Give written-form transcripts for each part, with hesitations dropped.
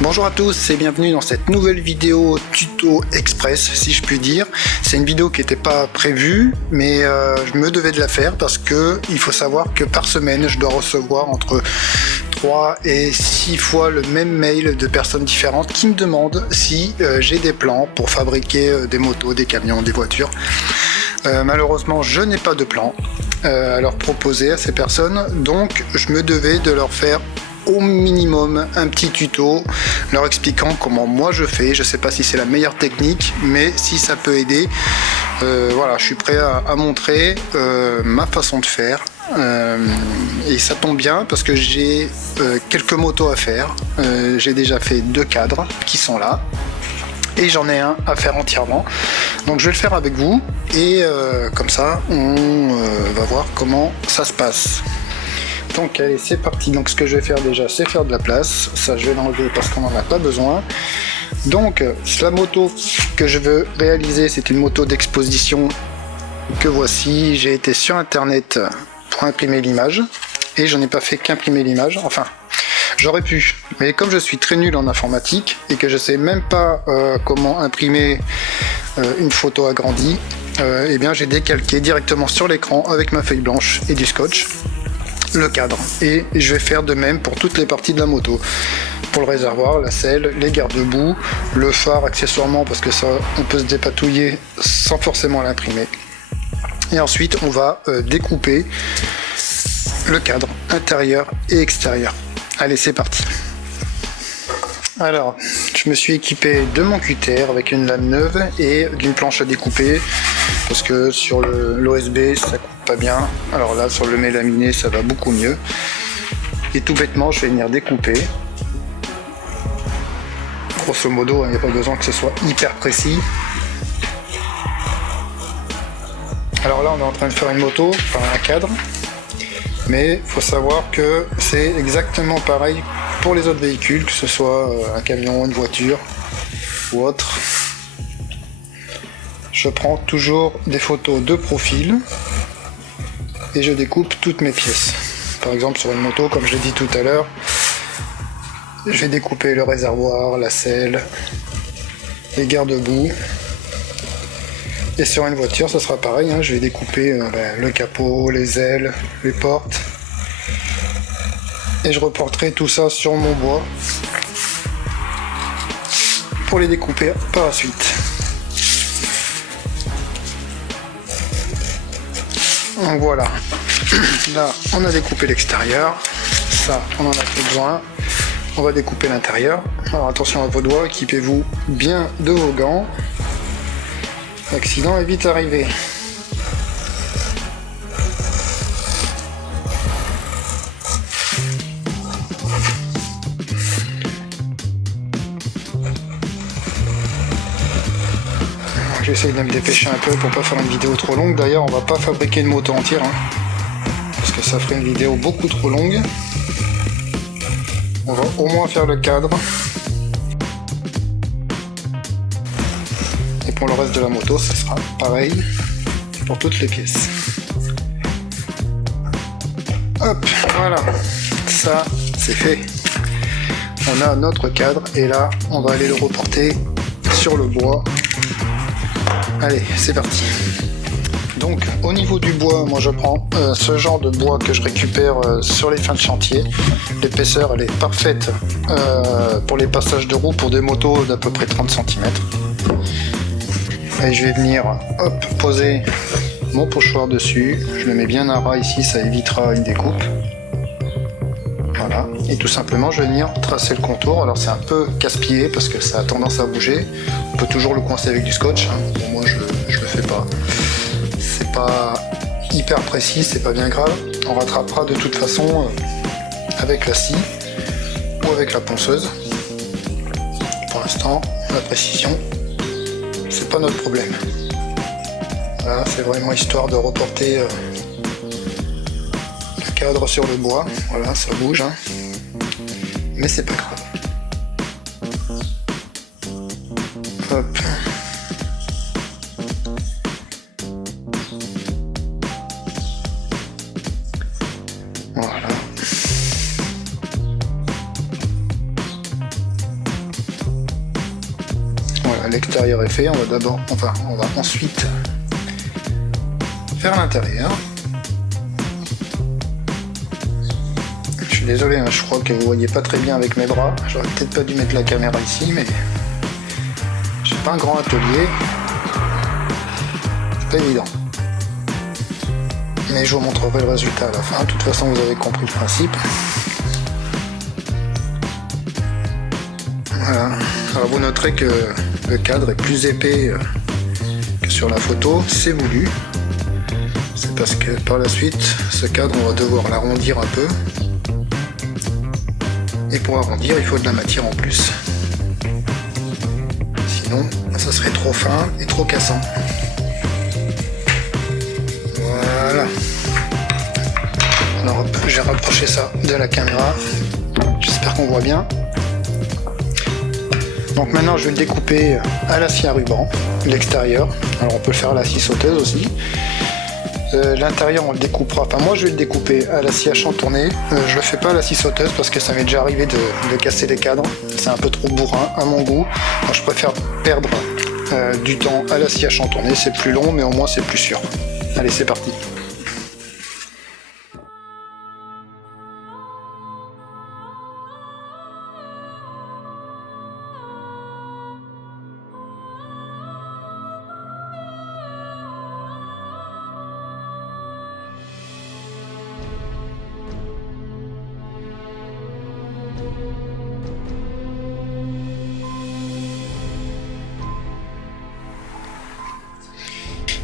Bonjour à tous et bienvenue dans cette nouvelle vidéo tuto express, si je puis dire. C'est une vidéo qui n'était pas prévue, mais je me devais de la faire parce que il faut savoir que par semaine, je dois recevoir entre 3 et 6 fois le même mail de personnes différentes qui me demandent si j'ai des plans pour fabriquer des motos, des camions, des voitures. Malheureusement, je n'ai pas de plan à leur proposer à ces personnes, donc je me devais de leur faire au minimum un petit tuto leur expliquant comment moi je fais. Je sais pas si c'est la meilleure technique, mais si ça peut aider, voilà, je suis prêt à montrer ma façon de faire. Et ça tombe bien parce que j'ai quelques motos à faire. J'ai déjà fait 2 cadres qui sont là et j'en ai un à faire entièrement, donc je vais le faire avec vous et comme ça on va voir comment ça se passe. Donc allez, c'est parti. Donc ce que je vais faire déjà, c'est faire de la place. Ça, je vais l'enlever parce qu'on n'en a pas besoin. Donc la moto que je veux réaliser, c'est une moto d'exposition que voici. J'ai été sur internet pour imprimer l'image et je n'ai pas fait qu'imprimer l'image. Enfin, j'aurais pu, mais comme je suis très nul en informatique et que je sais même pas comment imprimer une photo agrandie, eh bien j'ai décalqué directement sur l'écran avec ma feuille blanche et du scotch le cadre, et je vais faire de même pour toutes les parties de la moto, pour le réservoir, la selle, les garde-boue, le phare accessoirement parce que ça on peut se dépatouiller sans forcément l'imprimer, et ensuite on va découper le cadre intérieur et extérieur. Allez, c'est parti. Alors, je me suis équipé de mon cutter avec une lame neuve et d'une planche à découper parce que sur l'OSB ça coupe pas bien. Alors là, sur le mélaminé, ça va beaucoup mieux. Et tout bêtement, je vais venir découper. Grosso modo, il n'y a pas besoin que ce soit hyper précis. Alors là, on est en train de faire une moto, enfin un cadre. Mais il faut savoir que c'est exactement pareil pour les autres véhicules, que ce soit un camion, une voiture ou autre. Je prends toujours des photos de profil et je découpe toutes mes pièces. Par exemple sur une moto, comme je l'ai dit tout à l'heure, je vais découper le réservoir, la selle, les garde-boue. Et sur une voiture, ça sera pareil, hein, je vais découper le capot, les ailes, les portes. Et je reporterai tout ça sur mon bois pour les découper par la suite. Donc voilà, là on a découpé l'extérieur, ça on en a plus besoin, on va découper l'intérieur. Alors attention à vos doigts, équipez-vous bien de vos gants. L'accident est vite arrivé. J'essaye de me dépêcher un peu pour pas faire une vidéo trop longue. D'ailleurs, on va pas fabriquer une moto entière, hein, parce que ça ferait une vidéo beaucoup trop longue. On va au moins faire le cadre. Et pour le reste de la moto, ce sera pareil pour toutes les pièces. Hop, voilà, ça c'est fait. On a notre cadre et là, on va aller le reporter sur le bois. Allez, c'est parti. Donc au niveau du bois, moi je prends ce genre de bois que je récupère sur les fins de chantier. L'épaisseur elle est parfaite pour les passages de roues pour des motos d'à peu près 30 cm. Et je vais venir poser mon pochoir dessus. Je le mets bien à ras ici, ça évitera une découpe. Voilà. Et tout simplement je vais venir tracer le contour. Alors c'est un peu casse-pied parce que ça a tendance à bouger. On peut toujours le coincer avec du scotch, hein. Bon, moi je le fais pas. C'est pas hyper précis, c'est pas bien grave. On rattrapera de toute façon avec la scie ou avec la ponceuse. Pour l'instant, la précision, c'est pas notre problème. Voilà, c'est vraiment histoire de reporter le cadre sur le bois. Voilà, ça bouge, hein. Mais c'est pas grave. Hop. Voilà. l'extérieur est fait, on va ensuite faire l'intérieur. Je suis désolé, hein, je crois que vous voyez pas très bien avec mes bras. J'aurais peut-être pas dû mettre la caméra ici, mais j'ai pas un grand atelier. C'est pas évident. Mais je vous montrerai le résultat à la fin. De toute façon, vous avez compris le principe. Voilà. Alors vous noterez que le cadre est plus épais que sur la photo. C'est voulu. C'est parce que par la suite, ce cadre, on va devoir l'arrondir un peu. Et pour arrondir, il faut de la matière en plus. Sinon, ça serait trop fin et trop cassant. Voilà. Alors j'ai rapproché ça de la caméra. J'espère qu'on voit bien. Donc maintenant je vais le découper à la scie à ruban, l'extérieur. Alors on peut le faire à la scie sauteuse aussi. L'intérieur on le découpera, enfin moi je vais le découper à la scie à chantourner. Je le fais pas à la scie sauteuse parce que ça m'est déjà arrivé de casser les cadres. C'est un peu trop bourrin à mon goût. Alors, je préfère perdre du temps à la scie à chantourner. C'est plus long mais au moins c'est plus sûr. Allez, c'est parti.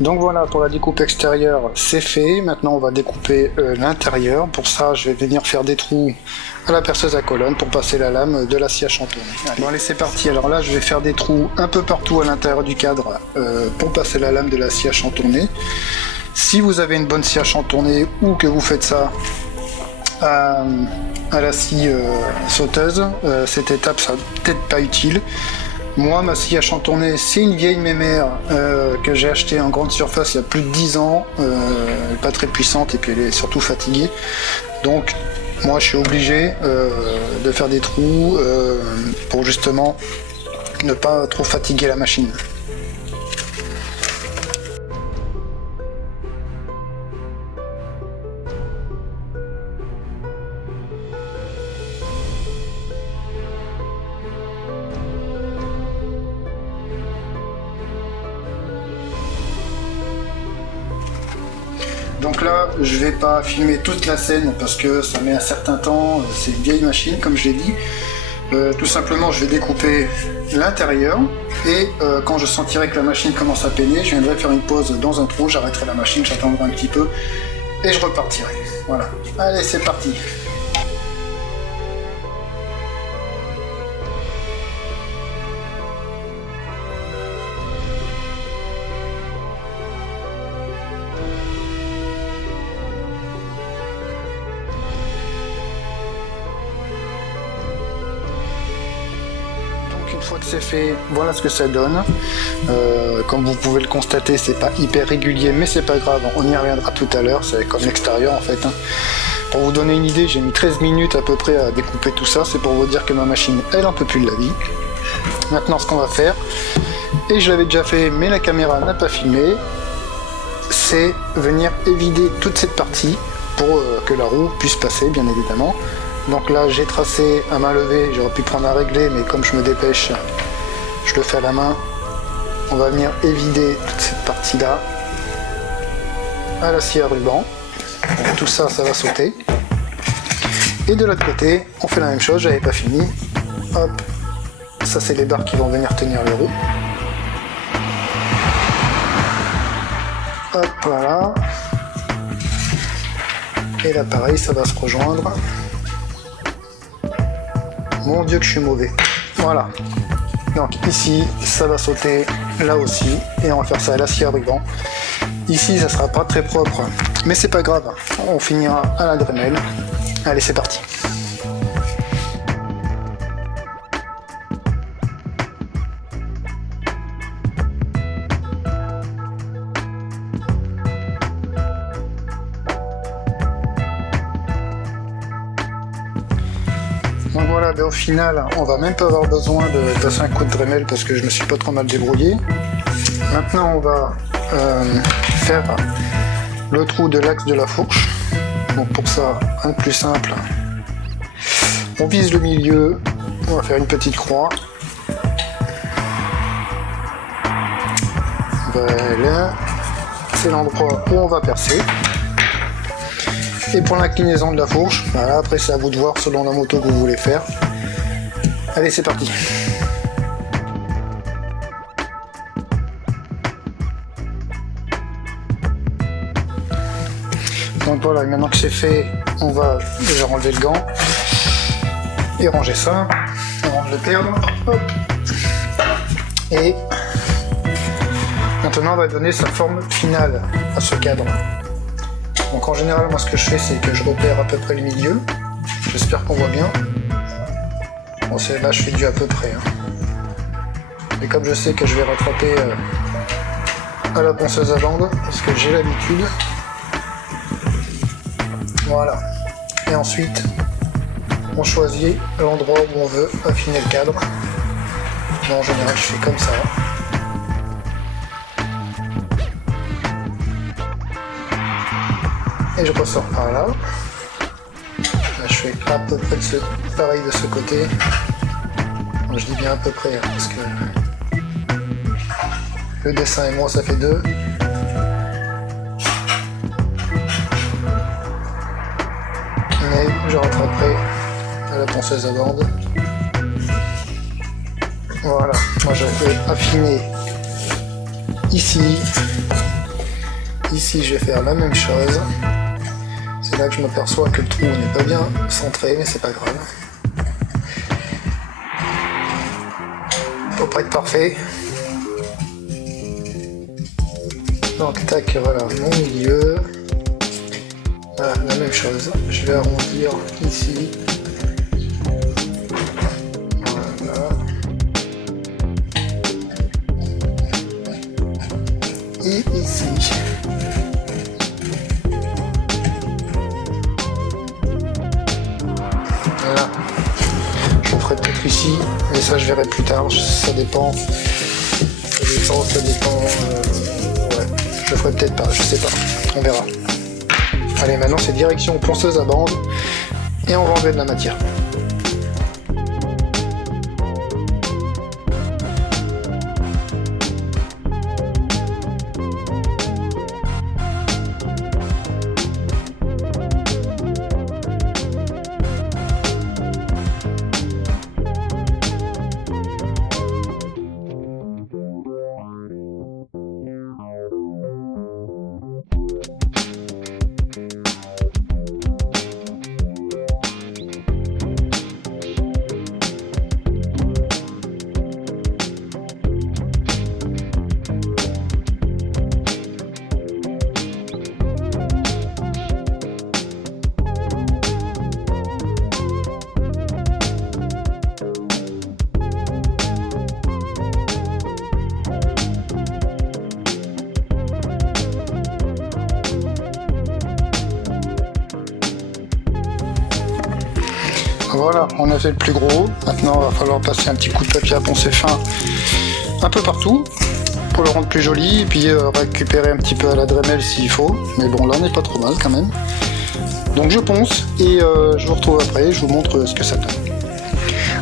Donc voilà, pour la découpe extérieure, c'est fait. Maintenant, on va découper l'intérieur. Pour ça, je vais venir faire des trous à la perceuse à colonne pour passer la lame de la scie à chantourner. Bon, allez, c'est parti. Alors là, je vais faire des trous un peu partout à l'intérieur du cadre pour passer la lame de la scie à chantourner. Si vous avez une bonne scie à chantourner ou que vous faites ça à la scie sauteuse, cette étape sera peut-être pas utile. Moi, ma scie à chantourner, c'est une vieille mémère que j'ai achetée en grande surface il y a plus de 10 ans. Elle n'est pas très puissante et puis elle est surtout fatiguée. Donc, moi, je suis obligé de faire des trous pour justement ne pas trop fatiguer la machine. Donc là, je vais pas filmer toute la scène parce que ça met un certain temps, c'est une vieille machine comme je l'ai dit. Tout simplement, je vais découper l'intérieur et quand je sentirai que la machine commence à peiner, je viendrai faire une pause dans un trou, j'arrêterai la machine, j'attendrai un petit peu et je repartirai. Voilà. Allez, c'est parti. Une fois que c'est fait, voilà ce que ça donne. Comme vous pouvez le constater, c'est pas hyper régulier, mais c'est pas grave, on y reviendra tout à l'heure, c'est comme l'extérieur en fait. Pour vous donner une idée, j'ai mis 13 minutes à peu près à découper tout ça, c'est pour vous dire que ma machine, elle en peut plus de la vie. Maintenant, ce qu'on va faire, et je l'avais déjà fait, mais la caméra n'a pas filmé, c'est venir évider toute cette partie pour que la roue puisse passer, bien évidemment. Donc là, j'ai tracé à main levée, j'aurais pu prendre à régler, mais comme je me dépêche, je le fais à la main. On va venir évider toute cette partie-là à la scie à ruban. Donc, tout ça, ça va sauter. Et de l'autre côté, on fait la même chose, j'avais pas fini. Hop, ça c'est les barres qui vont venir tenir les roues. Hop, voilà. Et là, pareil, ça va se rejoindre. Mon Dieu que je suis mauvais. Voilà. Donc ici, ça va sauter, là aussi, et on va faire ça à la scie à ruban. Ici, ça sera pas très propre, mais c'est pas grave. On finira à la Dremel. Allez, c'est parti. Donc voilà, ben, au final, on va même pas avoir besoin de passer un coup de Dremel parce que je me suis pas trop mal débrouillé. Maintenant, on va faire le trou de l'axe de la fourche. Donc pour ça, un de plus simple, on vise le milieu, on va faire une petite croix. Voilà, c'est l'endroit où on va percer. Et pour l'inclinaison de la fourche, voilà, après c'est à vous de voir selon la moto que vous voulez faire. Allez, c'est parti. Donc voilà, maintenant que c'est fait, on va déjà enlever le gant et ranger ça avant de le perdre. Hop. Et maintenant on va donner sa forme finale à ce cadre. Donc en général, moi ce que je fais, c'est que je repère à peu près le milieu. J'espère qu'on voit bien. Bon, là je fais du à peu près. Et comme je sais que je vais rattraper à la ponceuse à bande, parce que j'ai l'habitude. Voilà. Et ensuite, on choisit l'endroit où on veut affiner le cadre. Moi, en général, je fais comme ça. Et je ressors par là. Là, je fais à peu près pareil de ce côté. Bon, je dis bien à peu près, parce que le dessin et moi, ça fait 2. Mais je rattraperai à la ponceuse à bande. Voilà, moi je vais affiner ici. Ici je vais faire la même chose. C'est là que je m'aperçois que le trou n'est pas bien centré, mais c'est pas grave. Faut pas être parfait. Donc tac, voilà mon milieu. Voilà, la même chose, je vais arrondir ici. Voilà. Et ici. Voilà. Je ferai peut-être ici, mais ça je verrai plus tard, ça dépend. Ça dépend. Ouais, je le ferai peut-être pas, je sais pas. On verra. Allez, maintenant c'est direction ponceuse à bande et on va enlever de la matière. Voilà, on a fait le plus gros. Maintenant, il va falloir passer un petit coup de papier à poncer fin un peu partout pour le rendre plus joli et puis récupérer un petit peu à la Dremel s'il faut. Mais bon, là, on n'est pas trop mal quand même. Donc je ponce et je vous retrouve après, je vous montre ce que ça donne.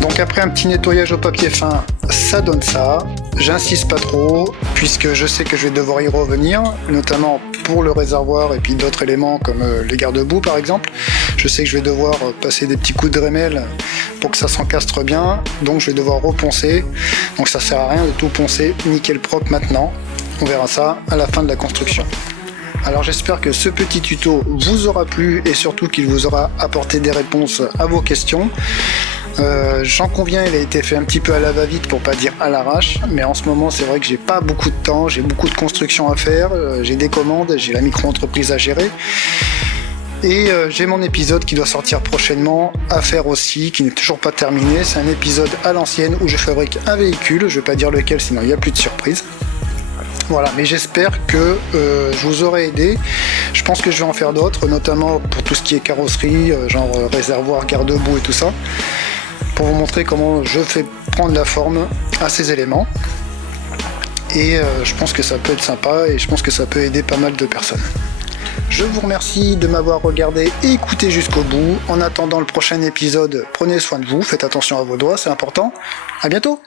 Donc après un petit nettoyage au papier fin, ça donne ça. J'insiste pas trop puisque je sais que je vais devoir y revenir, notamment pour le réservoir et puis d'autres éléments comme les garde-boue par exemple. Je sais que je vais devoir passer des petits coups de Dremel pour que ça s'encastre bien, donc je vais devoir reponcer. Donc ça sert à rien de tout poncer nickel propre maintenant. On verra ça à la fin de la construction. Alors j'espère que ce petit tuto vous aura plu et surtout qu'il vous aura apporté des réponses à vos questions. J'en conviens, il a été fait un petit peu à la va-vite pour pas dire à l'arrache, mais en ce moment c'est vrai que j'ai pas beaucoup de temps, j'ai beaucoup de construction à faire, j'ai des commandes, j'ai la micro-entreprise à gérer et j'ai mon épisode qui doit sortir prochainement à faire aussi, qui n'est toujours pas terminé. C'est un épisode à l'ancienne où je fabrique un véhicule, je vais pas dire lequel sinon il n'y a plus de surprise. Voilà, mais j'espère que je vous aurai aidé. Je pense que je vais en faire d'autres, notamment pour tout ce qui est carrosserie, genre réservoir, garde-boue et tout ça. pour vous montrer comment je fais prendre la forme à ces éléments. Et je pense que ça peut être sympa et je pense que ça peut aider pas mal de personnes. Je vous remercie de m'avoir regardé et écouté jusqu'au bout. En attendant le prochain épisode, prenez soin de vous, faites attention à vos doigts, c'est important. À bientôt!